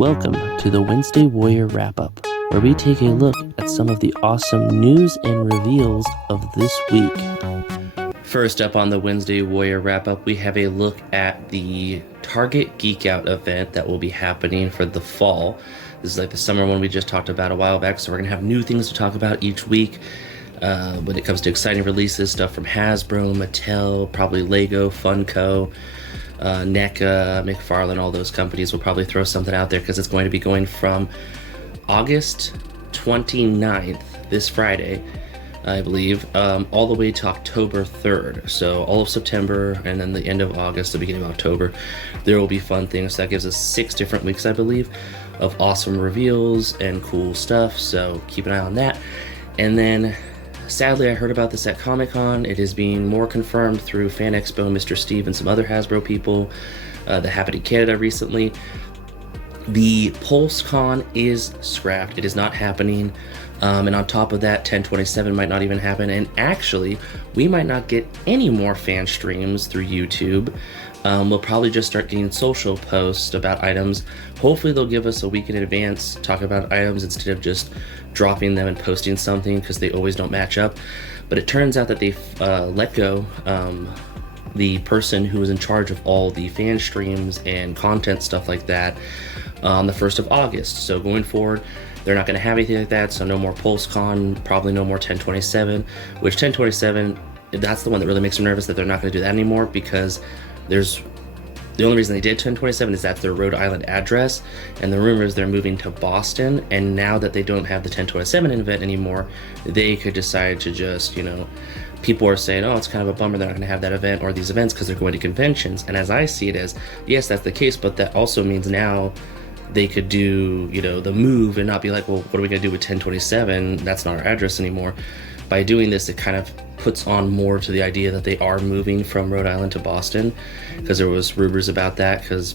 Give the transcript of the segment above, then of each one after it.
Welcome to the Wednesday Warrior Wrap-Up, where we take a look at some of the awesome news and reveals of this week. First up on the Wednesday Warrior Wrap-Up, we have a look at the Target Geek Out event that will be happening for the fall. This is like the summer one we just talked about a while back, so we're going to have new things to talk about each week. When it comes to exciting releases, stuff from Hasbro, Mattel, probably Lego, Funko, NECA, McFarlane, all those companies will probably throw something out there because it's going to be going from August 29th, this Friday, I believe, all the way to October 3rd. So all of September and then the end of August, the beginning of October, there will be fun things. That gives us 6 different weeks, I believe, of awesome reveals and cool stuff. So keep an eye on that. And then sadly, I heard about this at Comic-Con. It is being more confirmed through Fan Expo, Mr. Steve, and some other Hasbro people that happened in Canada recently. The PulseCon is scrapped. It is not happening. And on top of that, 1027 might not even happen. And actually, we might not get any more fan streams through YouTube. We'll probably just start getting social posts about items. Hopefully they'll give us a week in advance, talk about items instead of just dropping them and posting something, because they always don't match up. But it turns out that they've let go the person who was in charge of all the fan streams and content stuff like that on the 1st of August. So going forward, they're not going to have anything like that. So no more PulseCon, probably no more 1027, which 1027, that's the one that really makes me nervous that they're not going to do that anymore, because the only reason they did 1027 is that's their Rhode Island address, and the rumor is they're moving to Boston, and now that they don't have the 1027 event anymore, they could decide to just, people are saying, oh, it's kind of a bummer they're not going to have that event or these events because they're going to conventions. And as I see it as, yes, that's the case, but that also means now they could do, the move and not be like, well, what are we going to do with 1027? That's not our address anymore. By doing this, it kind of puts on more to the idea that they are moving from Rhode Island to Boston, because there was rumors about that, because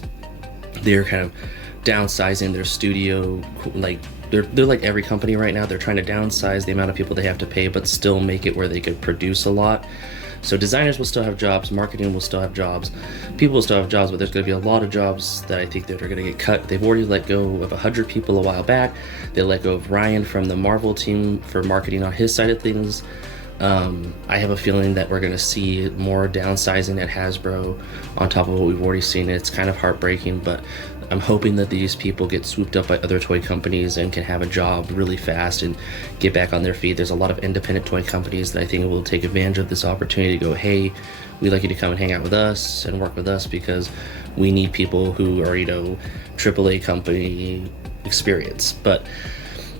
they're kind of downsizing their studio. Like they're like every company right now. They're trying to downsize the amount of people they have to pay, but still make it where they could produce a lot. So designers will still have jobs, marketing will still have jobs, people will still have jobs, but there's going to be a lot of jobs that I think that are going to get cut. They've already let go of 100 people a while back. They let go of Ryan from the Marvel team for marketing on his side of things. I have a feeling that we're going to see more downsizing at Hasbro on top of what we've already seen. It's kind of heartbreaking, but I'm hoping that these people get swooped up by other toy companies and can have a job really fast and get back on their feet. There's a lot of independent toy companies that I think will take advantage of this opportunity to go, hey, we'd like you to come and hang out with us and work with us, because we need people who are, AAA company experience. But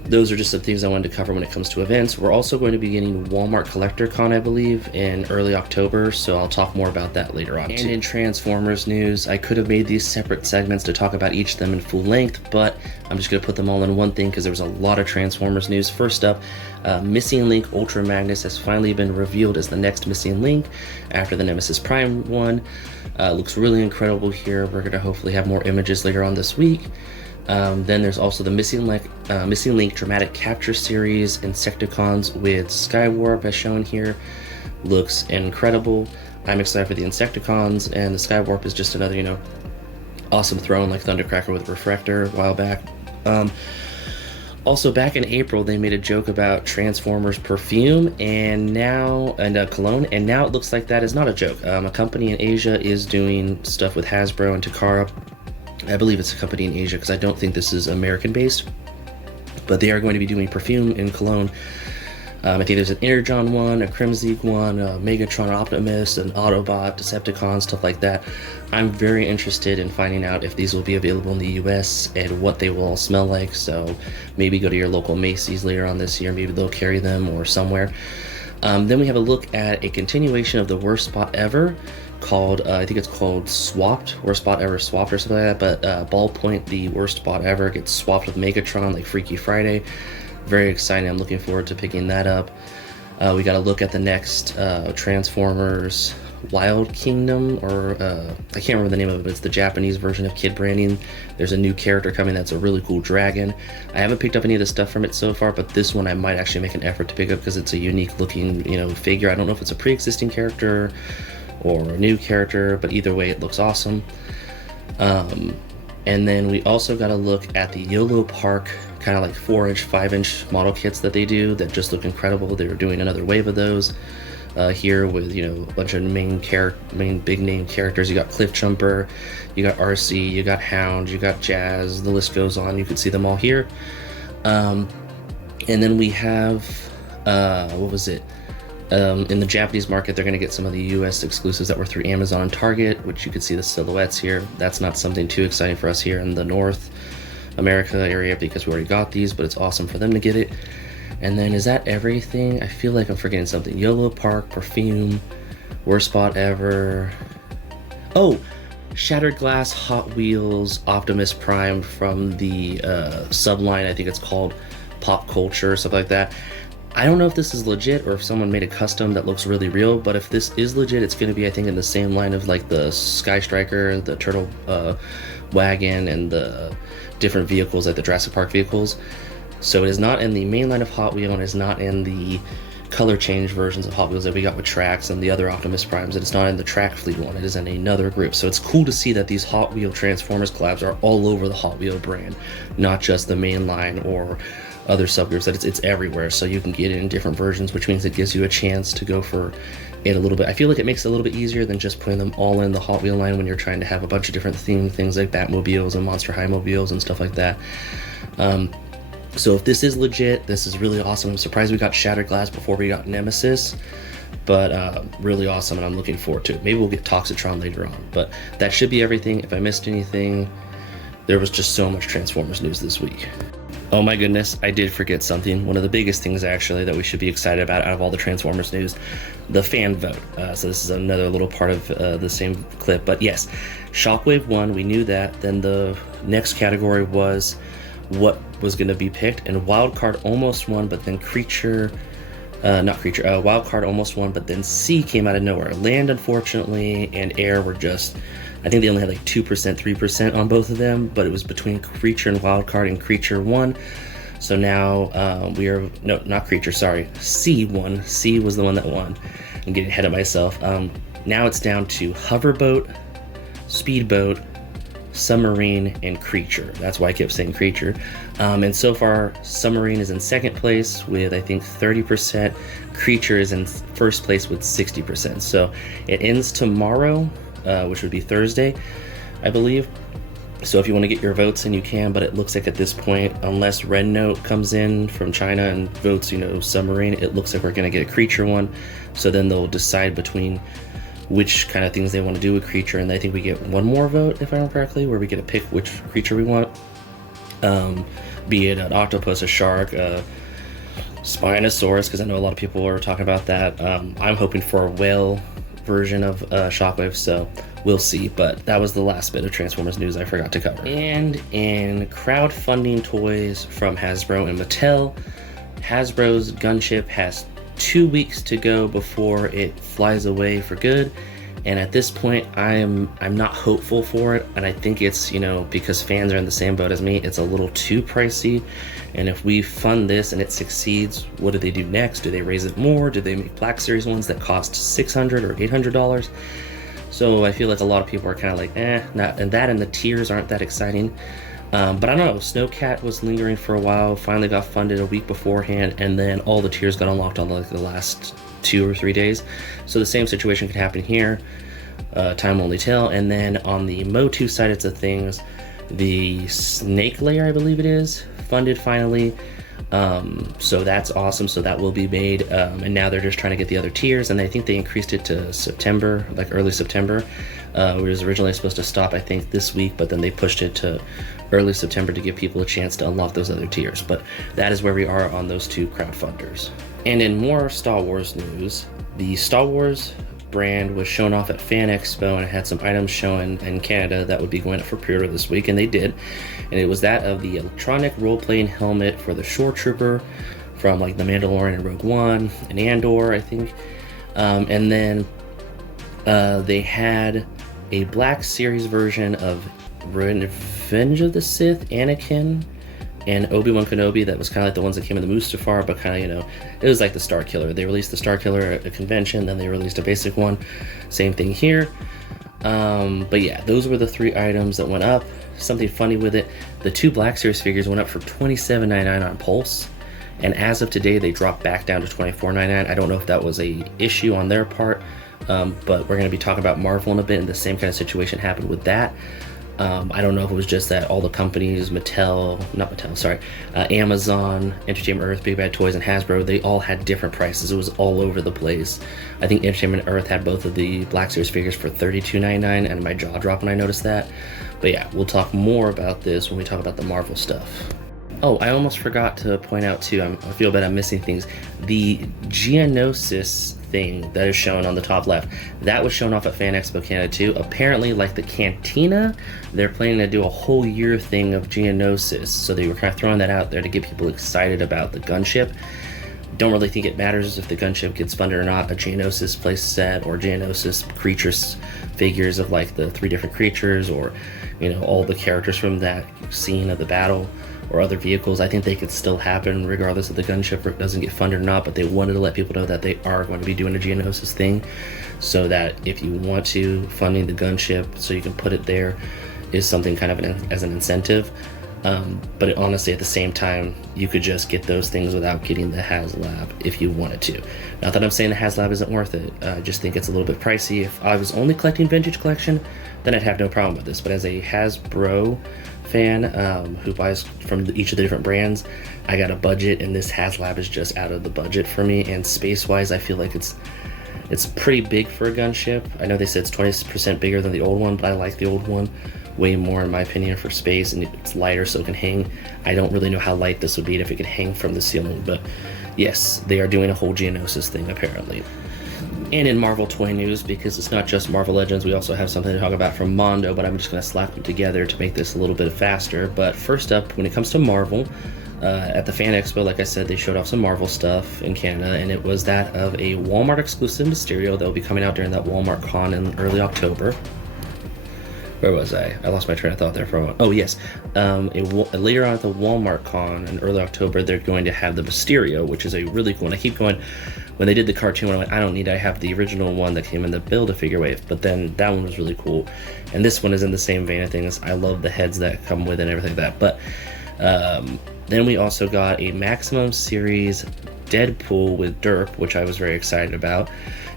those are just some things I wanted to cover when it comes to events. We're also going to be getting Walmart Collector Con, I believe, in early October, so I'll talk more about that later on. And in Transformers news, I could have made these separate segments to talk about each of them in full length, but I'm just going to put them all in one thing because there was a lot of Transformers news. First up, Missing Link Ultra Magnus has finally been revealed as the next Missing Link after the Nemesis Prime one. Looks really incredible here. We're going to hopefully have more images later on this week. Then there's also the Missing Link Dramatic Capture Series Insecticons with Skywarp as shown here. Looks incredible. I'm excited for the Insecticons, and the Skywarp is just another, awesome throne like Thundercracker with Refractor a while back. Also back in April, they made a joke about Transformers perfume cologne, and now it looks like that is not a joke. A company in Asia is doing stuff with Hasbro and Takara. I believe it's a company in Asia, because I don't think this is American-based, but they are going to be doing perfume and cologne. I think there's an Energon one, a Crimzeek one, a Megatron Optimus, an Autobot, Decepticon, stuff like that. I'm very interested in finding out if these will be available in the US and what they will all smell like, so maybe go to your local Macy's later on this year. Maybe they'll carry them or somewhere. Then we have a look at a continuation of the Worst Spot Ever, called I think it's called Swapped, Worst Spot Ever Swapped or something like that, but Ballpoint, the Worst Spot Ever, gets swapped with Megatron like Freaky Friday. Very exciting. I'm looking forward to picking that up. We got to look at the next Transformers Wild Kingdom, or I can't remember the name of it, but it's the Japanese version of Kid Branding. There's a new character coming that's a really cool dragon. I haven't picked up any of the stuff from it so far, but this one I might actually make an effort to pick up because it's a unique looking figure. I don't know if it's a pre-existing character or a new character, but either way it looks awesome. And then we also got a look at the Yolopark kind of like 4-inch, 5-inch model kits that they do that just look incredible. They were doing another wave of those here with, you know, a bunch of main big name characters. You got Cliffjumper, you got RC, you got Hound, you got Jazz, the list goes on. You can see them all here. And then we have, what was it? In the Japanese market, they're going to get some of the US exclusives that were through Amazon and Target, which you can see the silhouettes here. That's not something too exciting for us here in the North America area because we already got these, but it's awesome for them to get it. And then is that everything? I feel like I'm forgetting something. Yolopark, Perfume, Worst Spot Ever. Oh, Shattered Glass, Hot Wheels, Optimus Prime from the subline. I think it's called Pop Culture or something like that. I don't know if this is legit or if someone made a custom that looks really real, but if this is legit, it's going to be, I think, in the same line of like the Sky Striker, the Turtle Wagon, and the different vehicles, like the Jurassic Park vehicles. So it is not in the main line of Hot Wheel, and is not in the color change versions of Hot Wheels that we got with Trax and the other Optimus Primes, and it's not in the Track Fleet one. It is in another group. So it's cool to see that these Hot Wheel Transformers collabs are all over the Hot Wheel brand, not just the main line or other subgroups. That it's everywhere, so you can get it in different versions, which means it gives you a chance to go for it a little bit. I feel like it makes it a little bit easier than just putting them all in the Hot Wheel line when you're trying to have a bunch of different themed things like Batmobiles and Monster High mobiles and stuff like that. So if this is legit, this is really awesome. I'm surprised we got Shattered Glass before we got Nemesis, but really awesome, and I'm looking forward to it. Maybe we'll get Toxitron later on, but that should be everything. If I missed anything, there was just so much Transformers news this week. Oh my goodness, I did forget something. One of the biggest things actually that we should be excited about out of all the Transformers news, the fan vote. So this is another little part of the same clip, but yes, Shockwave won, we knew that. Then the next category was what was going to be picked, and Wildcard almost won, but then Wildcard almost won, but then C came out of nowhere. Land, unfortunately, and Air were just, I think they only had like 2%, 3% on both of them, but it was between Creature and Wildcard, and Creature won. So now C won. C was the one that won. I'm getting ahead of myself. Now it's down to Hoverboat, Speedboat, Submarine, and Creature. That's why I kept saying Creature. And so far, Submarine is in second place with, I think, 30%. Creature is in first place with 60%. So it ends tomorrow, which would be Thursday, I believe. So if you want to get your votes in, you can, but it looks like at this point, unless Red Note comes in from China and votes, Submarine, it looks like we're going to get a Creature one. So then they'll decide between which kind of things they want to do with Creature, and I think we get one more vote, if I remember correctly, where we get to pick which creature we want, be it an octopus, a shark, a Spinosaurus, because I know a lot of people are talking about that. I'm hoping for a whale version of Shockwave, so we'll see. But that was the last bit of Transformers news I forgot to cover. And in crowdfunding toys from Hasbro and Mattel, Hasbro's Gunship has 2 weeks to go before it flies away for good, and at this point I'm not hopeful for it, and I think it's because fans are in the same boat as me, it's a little too pricey. And if we fund this and it succeeds, what do they do next? Do they raise it more? Do they make Black Series ones that cost $600 or $800? So I feel like a lot of people are kind of like not, and the tiers aren't that exciting. But I don't know, Snowcat was lingering for a while, finally got funded a week beforehand, and then all the tiers got unlocked on like the last 2 or 3 days. So the same situation could happen here, time will only tell. And then on the Motu side of things, the Snake Lair, I believe it is, funded finally. So that's awesome, so that will be made, and now they're just trying to get the other tiers, and I think they increased it to September, like early September. It was originally supposed to stop, I think, this week, but then they pushed it to early September to give people a chance to unlock those other tiers. But that is where we are on those two crowdfunders. And in more Star Wars news, the Star Wars brand was shown off at Fan Expo, and it had some items shown in Canada that would be going up for pre-order this week, and they did. And it was that of the electronic role-playing helmet for the Shoretrooper from like The Mandalorian and Rogue One and Andor, I think. And then they had a Black Series version of Revenge of the Sith, Anakin, and Obi-Wan Kenobi that was kind of like the ones that came in the Mustafar, but kind of, it was like the Star Killer. They released the Star Killer at a convention, then they released a basic one. Same thing here. But yeah, those were the 3 items that went up. something funny with it. The 2 Black Series figures went up for $27.99 on Pulse, and as of today they dropped back down to $24.99. I don't know if that was a issue on their part, but we're going to be talking about Marvel in a bit, and the same kind of situation happened with that. I don't know if it was just that all the companies, Amazon, Entertainment Earth, Big Bad Toys, and Hasbro, they all had different prices. It was all over the place. I think Entertainment Earth had both of the Black Series figures for $32.99, and my jaw dropped when I noticed that. But yeah, we'll talk more about this when we talk about the Marvel stuff. Oh, I almost forgot to point out too, I feel bad I'm missing things. The Geonosis thing that is shown on the top left, that was shown off at Fan Expo Canada too. Apparently, like the Cantina, they're planning to do a whole year thing of Geonosis, so they were kind of throwing that out there to get people excited about the gunship. Don't really think it matters if the gunship gets funded or not. A Geonosis place set or Geonosis creatures figures of like the 3 different creatures, or you know, all the characters from that scene of the battle, or other vehicles, I think they could still happen regardless of the gunship doesn't get funded or not. But they wanted to let people know that they are going to be doing a Geonosis thing, so that if you want to, funding the gunship so you can put it there is something kind of as an incentive. But honestly, at the same time, you could just get those things without getting the HasLab if you wanted to. Not that I'm saying the HasLab isn't worth it, I just think it's a little bit pricey. If I was only collecting vintage collection, then I'd have no problem with this. But as a Hasbro fan who buys from each of the different brands, I got a budget, and this HasLab is just out of the budget for me. And space-wise, I feel like it's pretty big for a gunship. I know they said it's 20% bigger than the old one, but I like the old one way more in my opinion for space, and it's lighter so it can hang. I don't really know how light this would be if it could hang from the ceiling, but yes, they are doing a whole Geonosis thing apparently. And in Marvel toy news, because it's not just Marvel Legends, we also have something to talk about from Mondo, but I'm just going to slap them together to make this a little bit faster. But first up, when it comes to Marvel, at the Fan Expo, like I said, they showed off some Marvel stuff in Canada, and it was that of a Walmart exclusive Mysterio that will be coming out during that Walmart con in early October. Where was I? I lost my train of thought there for a moment. Oh yes, later on at the Walmart con in early October, they're going to have the Mysterio, which is a really cool, and I keep going, when they did the cartoon, I went, I don't need to have the original one that came in the Build-A-Figure wave, but then that one was really cool. And this one is in the same vein of things. I love the heads that come with it and everything like that. But then we also got a Maximum Series Deadpool with Derp, which I was very excited about.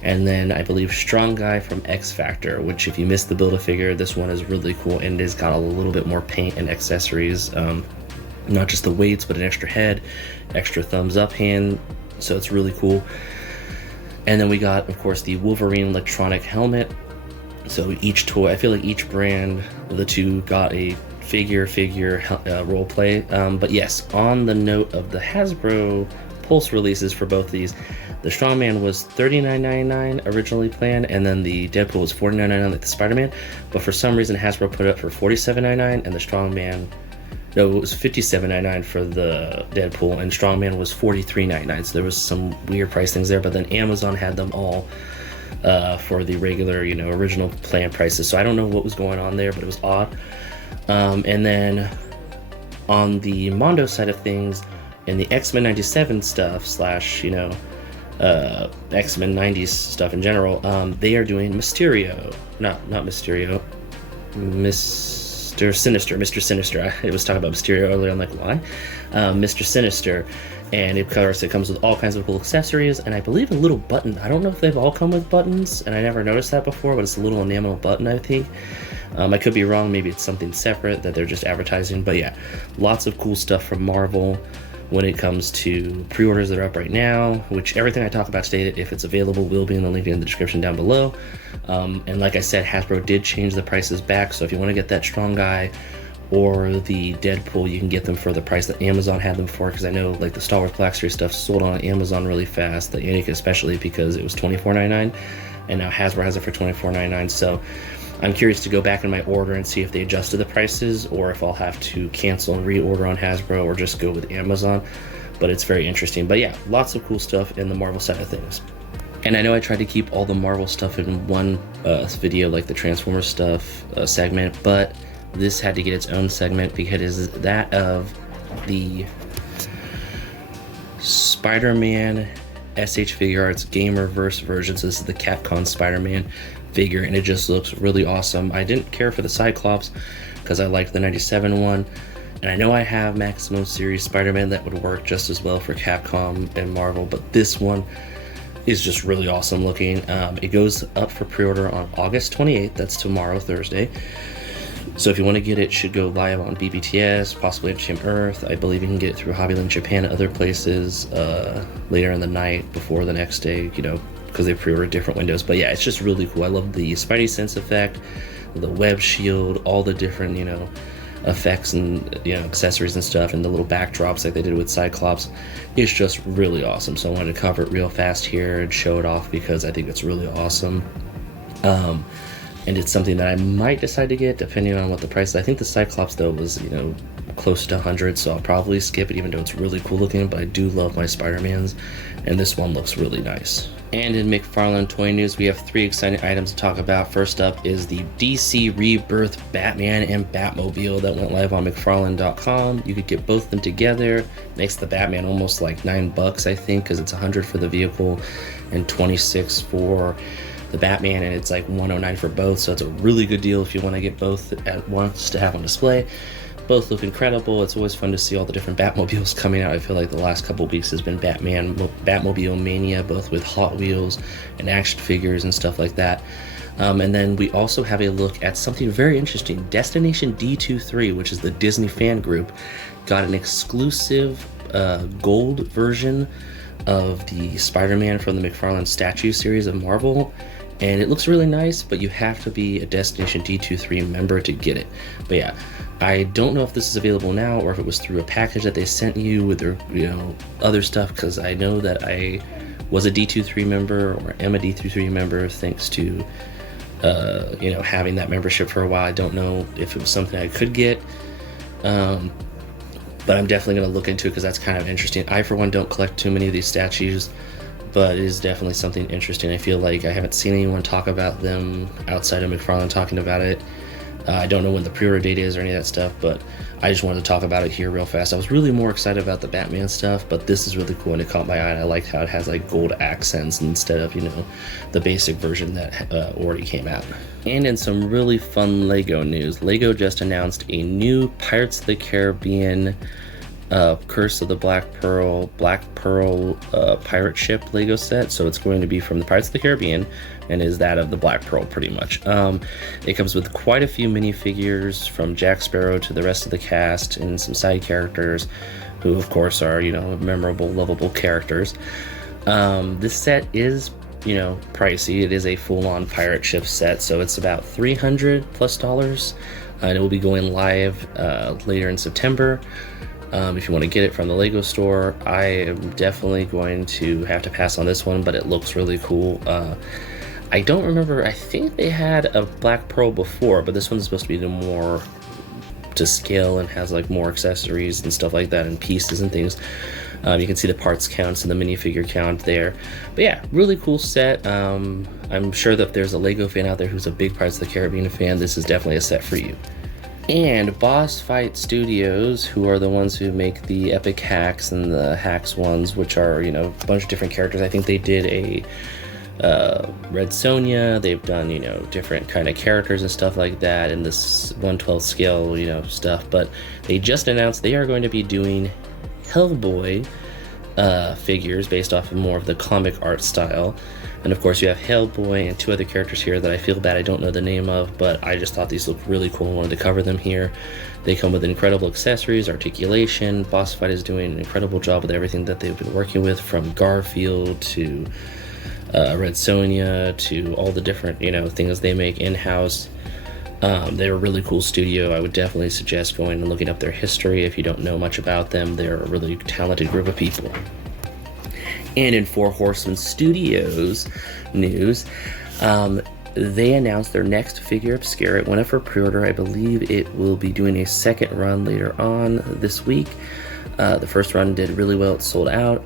And then I believe Strong Guy from X Factor, which if you missed the Build-A-Figure, this one is really cool, and it's got a little bit more paint and accessories. Not just the weights, but an extra head, extra thumbs up hand, so it's really cool. And then we got, of course, the Wolverine electronic helmet. So each toy, I feel like each brand of the two got a figure role play. But yes, on the note of the Hasbro Pulse releases for both these, the Strongman was $39.99 originally planned, and then the Deadpool was $49.99 like the Spider-Man. But for some reason, Hasbro put it up for $47.99, and the Strongman, no, it was $57.99 for the Deadpool, and Strongman was $43.99. So there was some weird price things there, but then Amazon had them all for the regular, original plan prices. So I don't know what was going on there, but it was odd. And then on the Mondo side of things, and the X-Men 97 stuff / X-Men 90s stuff in general, they are doing Mysterio, not Mysterio, Mr. Sinister. I was talking about Mysterio earlier, I'm like, why? Mr. Sinister, and of course it comes with all kinds of cool accessories, and I believe a little button. I don't know if they've all come with buttons, and I never noticed that before, but it's a little enamel button, I think. I could be wrong, maybe it's something separate that they're just advertising, but yeah, lots of cool stuff from Marvel when it comes to pre-orders that are up right now, which everything I talk about today, if it's available, will be in the link in the description down below. And like I said, Hasbro did change the prices back, so if you want to get that Strong Guy or the Deadpool, you can get them for the price that Amazon had them for, because I know like the Star Wars Black Series stuff sold on Amazon really fast, the Anakin especially, because it was $24.99, and now Hasbro has it for $24.99, so I'm curious to go back in my order and see if they adjusted the prices, or if I'll have to cancel and reorder on Hasbro, or just go with Amazon. But it's very interesting. But yeah, lots of cool stuff in the Marvel side of things. And I know I tried to keep all the Marvel stuff in one video, like the Transformers stuff segment, but this had to get its own segment because it's that of the Spider-Man S.H.Figuarts Gamerverse version. So this is the Capcom Spider-Man. figure, and it just looks really awesome. I didn't care for the Cyclops because I liked the 97 one, and I know I have Maximum Series Spider-Man that would work just as well for Capcom and Marvel, but this one is just really awesome looking. It goes up for pre-order on August 28th. That's tomorrow, Thursday. So if you want to get it, should go live on BBTS, possibly Entertainment Earth. I believe you can get it through Hobbyland Japan and other places later in the night before the next day, you know, because they pre-order different windows. But yeah, it's just really cool. I love the Spidey Sense effect, the web shield, all the different, you know, effects and, you know, accessories and stuff, and the little backdrops like they did with Cyclops. It's just really awesome. So I wanted to cover it real fast here and show it off because I think it's really awesome. And it's something that I might decide to get depending on what the price is. I think the Cyclops though was, you know, close to 100, so I'll probably skip it even though it's really cool looking, but I do love my Spider-Mans, and this one looks really nice. And in McFarlane toy news, we have 3 exciting items to talk about. First up is the DC Rebirth Batman and Batmobile that went live on McFarlane.com. You could get both of them together. Makes the Batman almost like $9, I think, because it's 100 for the vehicle and 26 for the Batman, and it's like $109 for both, so it's a really good deal if you want to get both at once to have on display. Both look incredible. It's always fun to see all the different Batmobiles coming out. I feel like the last couple of weeks has been Batmobile mania, both with Hot Wheels and action figures and stuff like that. And then we also have a look at something very interesting. Destination D23, which is the Disney fan group, got an exclusive gold version of the Spider-Man from the McFarlane statue series of Marvel, and it looks really nice, but you have to be a Destination D23 member to get it. But yeah, I don't know if this is available now or if it was through a package that they sent you with their, you know, other stuff, because I know that I was a D23 member or am a D23 member thanks to you know, having that membership for a while. I don't know if it was something I could get, but I'm definitely going to look into it because that's kind of interesting. I, for one, don't collect too many of these statues, but it is definitely something interesting. I feel like I haven't seen anyone talk about them outside of McFarlane talking about it. I don't know when the pre-order date is or any of that stuff, but I just wanted to talk about it here real fast. I was really more excited about the Batman stuff, but this is really cool and it caught my eye. And I like how it has like gold accents instead of, you know, the basic version that already came out. And in some really fun Lego news, Lego just announced a new Pirates of the Caribbean Curse of the Black Pearl pirate ship Lego set. So it's going to be from the Pirates of the Caribbean and is that of the Black Pearl pretty much. It comes with quite a few minifigures from Jack Sparrow to the rest of the cast and some side characters who of course are, you know, memorable, lovable characters. This set is, you know, pricey. It is a full-on pirate ship set, so it's about $300+, and it will be going live later in September. If you want to get it from the Lego store, I am definitely going to have to pass on this one, but it looks really cool. I don't remember, I think they had a Black Pearl before, but this one's supposed to be the more to scale and has like more accessories and stuff like that and pieces and things. You can see the parts counts and the minifigure count there. But yeah, really cool set. I'm sure that if there's a Lego fan out there who's a big Pirates of the Caribbean fan, this is definitely a set for you. And Boss Fight Studios, who are the ones who make the Epic Hacks and the Hacks ones, which are, you know, a bunch of different characters. I think they did a Red Sonja. They've done, you know, different kind of characters and stuff like that in this 1/12 scale, you know, stuff. But they just announced they are going to be doing Hellboy figures based off of more of the comic art style. And of course you have Hellboy and 2 other characters here that I feel bad I don't know the name of, but I just thought these looked really cool and wanted to cover them here. They come with incredible accessories, articulation. Boss Fight is doing an incredible job with everything that they've been working with, from Garfield to Red Sonja to all the different, you know, things they make in-house. They're a really cool studio. I would definitely suggest going and looking up their history if you don't know much about them. They're a really talented group of people. And in Four Horsemen Studios news, they announced their next figure obscura. It went up for pre-order. I believe it will be doing a second run later on this week. The first run did really well. It sold out.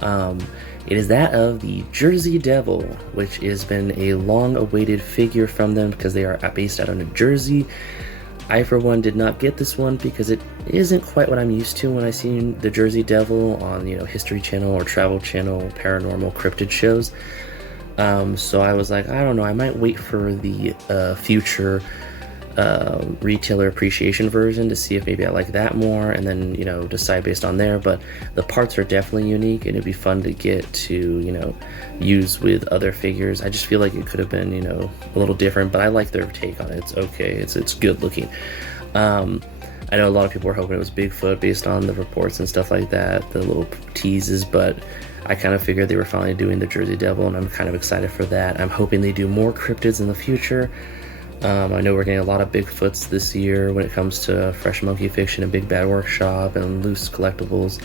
It is that of the Jersey Devil, which has been a long-awaited figure from them because they are based out of New Jersey. I, for one, did not get this one because it isn't quite what I'm used to when I see the Jersey Devil on, you know, History Channel or Travel Channel, paranormal cryptid shows. So I was like, I don't know, I might wait for the future retailer appreciation version to see if maybe I like that more, and then, you know, decide based on there. But the parts are definitely unique, and it'd be fun to get to, you know, use with other figures. I just feel like it could have been, you know, a little different, but I like their take on it. It's okay, it's good looking. I know a lot of people were hoping it was Bigfoot based on the reports and stuff like that, the little teases, but I kind of figured they were finally doing the Jersey Devil, and I'm kind of excited for that. I'm hoping they do more cryptids in the future. I know we're getting a lot of Bigfoots this year when it comes to Fresh Monkey Fiction and Big Bad Workshop and Loose Collectibles.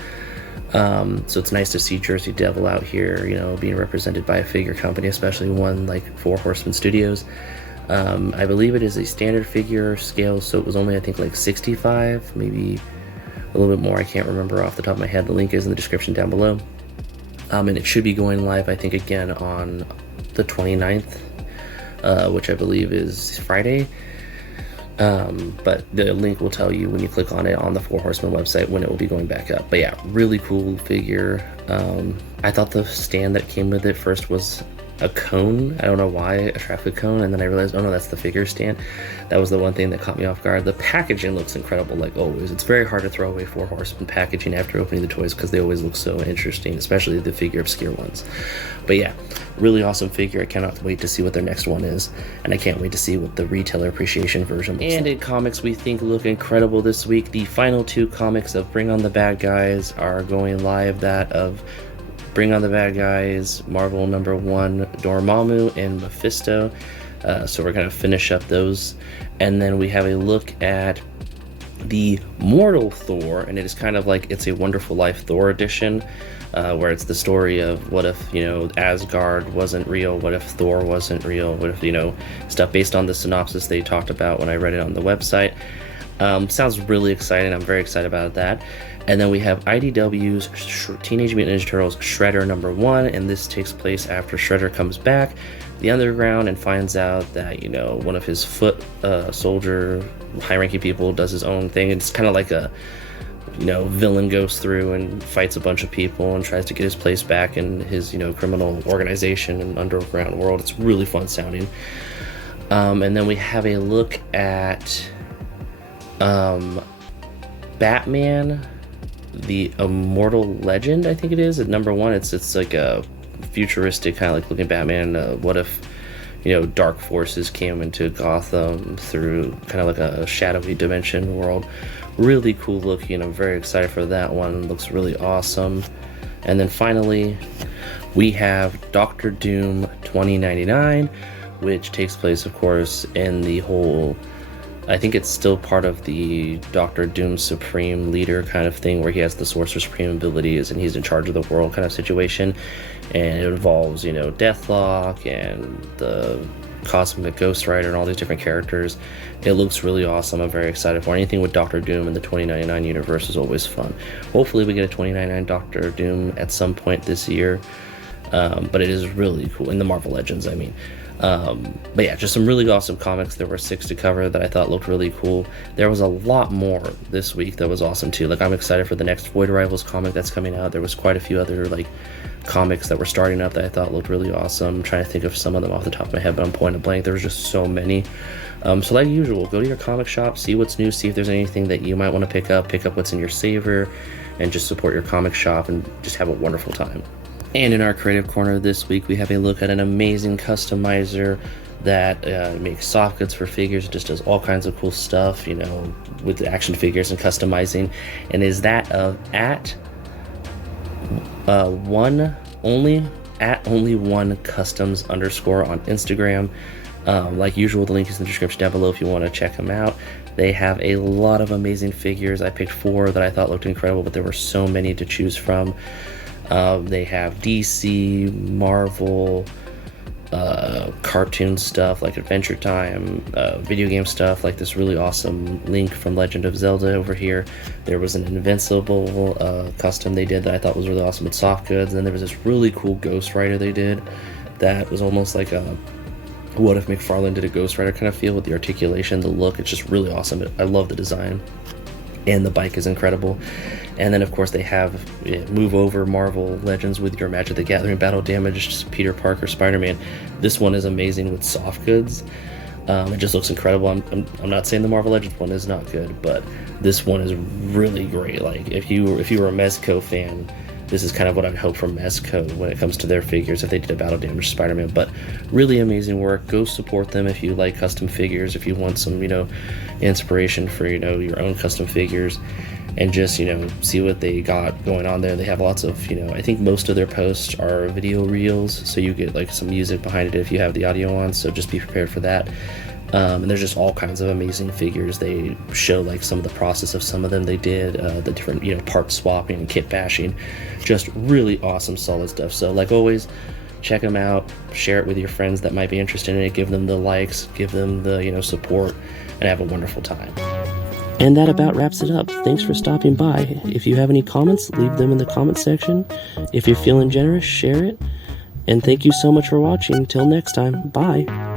So it's nice to see Jersey Devil out here, you know, being represented by a figure company, especially one like Four Horsemen Studios. I believe it is a standard figure scale, so it was only, I think, like 65, maybe a little bit more. I can't remember off the top of my head. The link is in the description down below. And it should be going live, I think, again on the 29th. Which I believe is Friday, but the link will tell you when you click on it on the Four Horsemen website when it will be going back up. But yeah, really cool figure. I thought the stand that came with it first was a cone. I don't know why, a traffic cone, and then I realized, oh no, that's the figure stand. That was the one thing that caught me off guard. The packaging looks incredible, like always. It's very hard to throw away Four Horsemen packaging after opening the toys because they always look so interesting, especially the figure obscure ones. But yeah, really awesome figure. I cannot wait to see what their next one is, and I can't wait to see what the retailer appreciation version looks like. And in comics we think look incredible this week, the final two comics of Bring on the Bad Guys are going live. That of Bring on the Bad Guys, Marvel #1, Dormammu and Mephisto. So we're going to finish up those. And then we have a look at the Mortal Thor, and it is kind of like It's a Wonderful Life Thor edition, where it's the story of what if, you know, Asgard wasn't real, what if Thor wasn't real, what if, you know, stuff based on the synopsis they talked about when I read it on the website. Sounds really exciting. I'm very excited about that. And then we have IDW's Teenage Mutant Ninja Turtles Shredder #1, and this takes place after Shredder comes back the underground and finds out that, you know, one of his foot soldier high-ranking people does his own thing. It's kind of like a, you know, villain goes through and fights a bunch of people and tries to get his place back in his, you know, criminal organization and underground world. It's really fun sounding. And then we have a look at Batman, the Immortal Legend, I think it is, at #1. It's like a futuristic kind of like looking Batman. What if, you know, dark forces came into Gotham through kind of like a shadowy dimension world. Really cool looking. I'm very excited for that one. Looks really awesome. And then finally we have Doctor Doom 2099, which takes place, of course, in the whole, I think it's still part of the Doctor Doom Supreme Leader kind of thing, where he has the Sorcerer Supreme abilities and he's in charge of the world kind of situation. And it involves, you know, Deathlock and the Cosmic Ghost Rider and all these different characters. It looks really awesome. I'm very excited for anything with Doctor Doom in the 2099 universe is always fun. Hopefully we get a 2099 Doctor Doom at some point this year. But it is really cool in the Marvel Legends, I mean. But yeah, just some really awesome comics. There were 6 to cover that I thought looked really cool. There was a lot more this week that was awesome too. Like, I'm excited for the next Void Rivals comic that's coming out. There was quite a few other like comics that were starting up that I thought looked really awesome. I'm trying to think of some of them off the top of my head, but I'm point blank. There was just so many. So like usual, go to your comic shop, see what's new, see if there's anything that you might want to pick up what's in your saver, and just support your comic shop and just have a wonderful time. And in our creative corner this week, we have a look at an amazing customizer that makes soft goods for figures. It just does all kinds of cool stuff, you know, with the action figures and customizing. And is that of only one customs _ on Instagram. Like usual, the link is in the description down below if you want to check them out. They have a lot of amazing figures. I picked 4 that I thought looked incredible, but there were so many to choose from. They have DC, Marvel, cartoon stuff like Adventure Time, video game stuff like this really awesome Link from Legend of Zelda over here. There was an Invincible custom they did that I thought was really awesome with soft goods. And then there was this really cool Ghost Rider they did that was almost like a what if McFarlane did a Ghost Rider kind of feel with the articulation, the look. It's just really awesome. I love the design. and the bike is incredible. And then of course they have Move Over Marvel Legends with your Magic the Gathering Battle Damaged Peter Parker Spider-Man. This one is amazing with soft goods. It just looks incredible. I'm not saying the Marvel Legends one is not good, but this one is really great. Like if you were a Mezco fan, this is kind of what I'd hope from Mezco when it comes to their figures if they did a Battle Damaged Spider-Man. But really amazing work. Go support them if you like custom figures, if you want some, inspiration for, your own custom figures, and just, see what they got going on there. They have lots of, I think most of their posts are video reels, so you get like some music behind it if you have the audio on, so just be prepared for that. And there's just all kinds of amazing figures. They show like some of the process of some of them they did, the different, part swapping and kit bashing. Just really awesome, solid stuff. So like always, check them out, share it with your friends that might be interested in it, give them the likes, give them the, support, and have a wonderful time. And that about wraps it up. Thanks for stopping by. If you have any comments, leave them in the comment section. If you're feeling generous, share it. And thank you so much for watching. Till next time, bye.